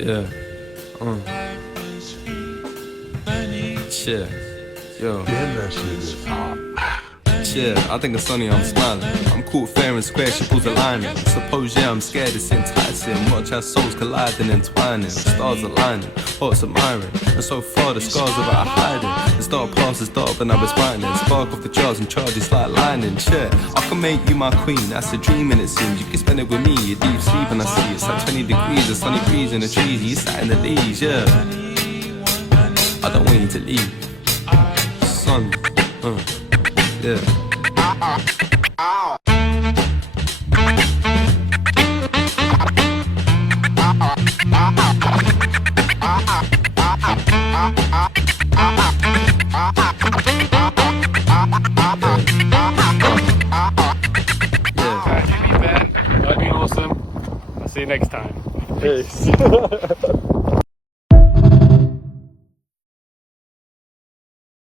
Yeah. Shit. Yo. Damn, that shit is hot. Yeah, I think it's funny I'm smiling. I'm caught fair and square, she pulls a line in. Suppose, yeah, I'm scared, it's enticing. Watch our souls colliding, entwining. Stars aligning, hearts admiring. And so far the scars of our hiding. The start past is dark, but now it's brightening. Spark off the jars and charges like lightning. Yeah, I can make you my queen, that's a dream and it seems. You can spend it with me, you're deep sleep and I see it's like 20 degrees, a sunny breeze in the trees. You sat in the leaves, yeah. I don't want you to leave. Sun, yeah. That'd be awesome. I'll see you next time. Peace.